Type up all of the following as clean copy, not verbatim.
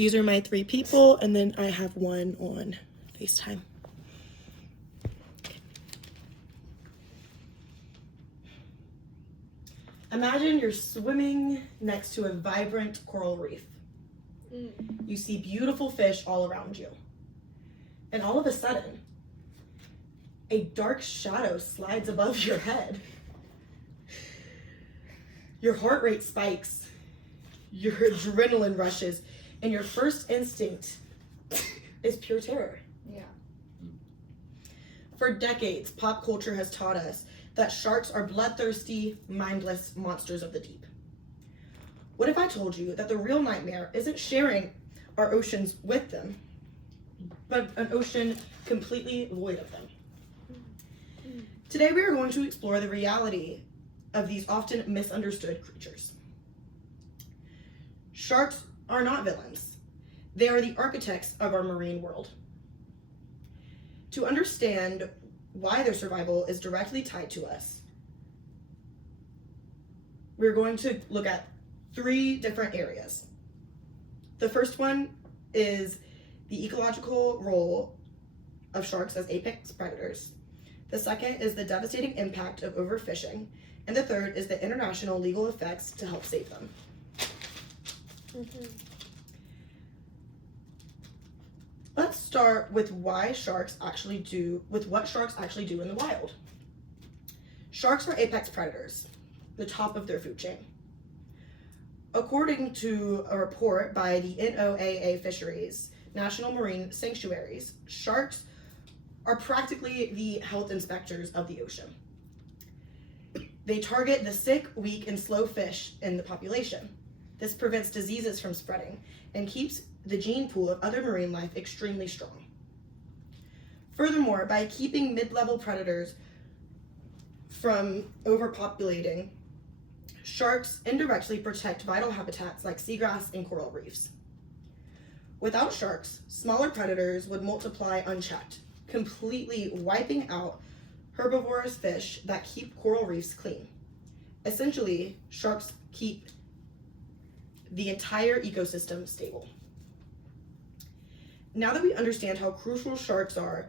These are my 3 people, and then I have one on FaceTime. Imagine you're swimming next to a vibrant coral reef. You see beautiful fish all around you. And all of a sudden, a dark shadow slides above your head. Your heart rate spikes, your adrenaline rushes, and your first instinct is pure terror. Yeah. For decades, pop culture has taught us that sharks are bloodthirsty, mindless monsters of the deep. What if I told you that the real nightmare isn't sharing our oceans with them, but an ocean completely void of them? Today we are going to explore the reality of these often misunderstood creatures. Sharks are not villains. They are the architects of our marine world. To understand why their survival is directly tied to us, we're going to look at 3 different areas. The first one is the ecological role of sharks as apex predators. The second is the devastating impact of overfishing. And the third is the international legal effects to help save them. Let's start with what sharks actually do in the wild. Sharks are apex predators, the top of their food chain. According to a report by the NOAA Fisheries, National Marine Sanctuaries, sharks are practically the health inspectors of the ocean. They target the sick, weak, and slow fish in the population. This prevents diseases from spreading and keeps the gene pool of other marine life extremely strong. Furthermore, by keeping mid-level predators from overpopulating, sharks indirectly protect vital habitats like seagrass and coral reefs. Without sharks, smaller predators would multiply unchecked, completely wiping out herbivorous fish that keep coral reefs clean. Essentially, sharks keep the entire ecosystem stable. Now that we understand how crucial sharks are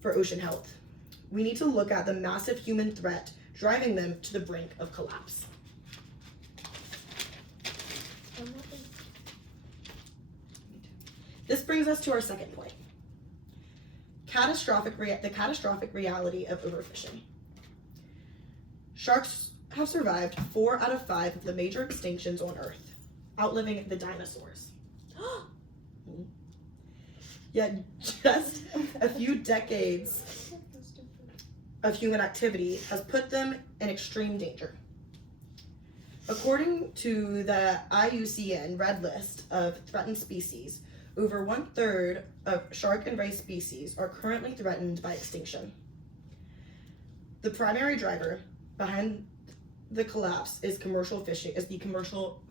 for ocean health, we need to look at the massive human threat driving them to the brink of collapse. This brings us to our second point. The catastrophic reality of overfishing. Sharks have survived 4 out of 5 of the major extinctions on Earth, outliving the dinosaurs. Yet just a few decades of human activity has put them in extreme danger. According to the IUCN Red List of Threatened Species, over 1/3 of shark and ray species are currently threatened by extinction. The primary driver behind the collapse is the commercial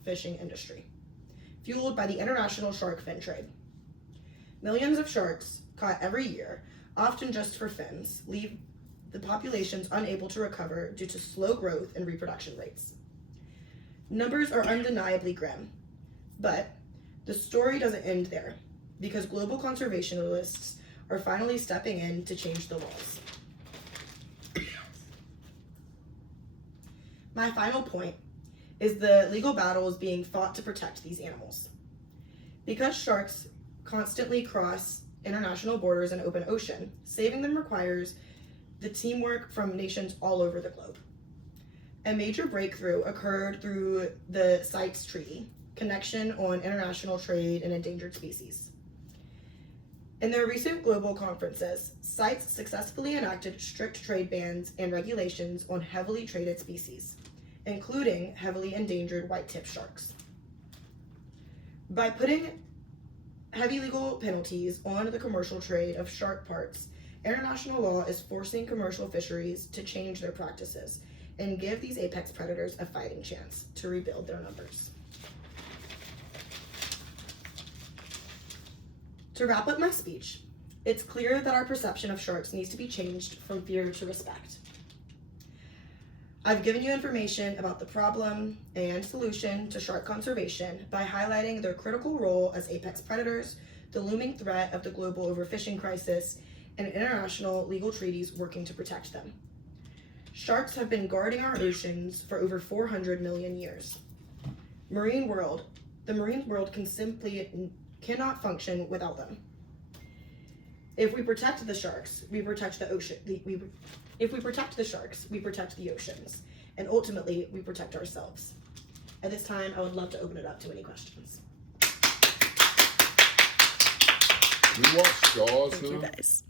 fishing industry, fueled by the international shark fin trade. Millions of sharks caught every year, often just for fins, leave the populations unable to recover due to slow growth and reproduction rates. Numbers are undeniably grim, but the story doesn't end there, because global conservationists are finally stepping in to change the laws. My final point is the legal battles being fought to protect these animals. Because sharks constantly cross international borders and open ocean, saving them requires the teamwork from nations all over the globe. A major breakthrough occurred through the CITES Treaty, Connection on International Trade and Endangered Species. In their recent global conferences, CITES successfully enacted strict trade bans and regulations on heavily traded species, including heavily endangered white-tip sharks. By putting heavy legal penalties on the commercial trade of shark parts, international law is forcing commercial fisheries to change their practices and give these apex predators a fighting chance to rebuild their numbers. To wrap up my speech, it's clear that our perception of sharks needs to be changed from fear to respect. I've given you information about the problem and solution to shark conservation by highlighting their critical role as apex predators, the looming threat of the global overfishing crisis, and international legal treaties working to protect them. Sharks have been guarding our oceans for over 400 million years. The marine world cannot function without them. If we protect the sharks, we protect the ocean. If we protect the sharks, we protect the oceans, and ultimately, we protect ourselves. At this time, I would love to open it up to any questions. We watch Jaws Thank you now. guys.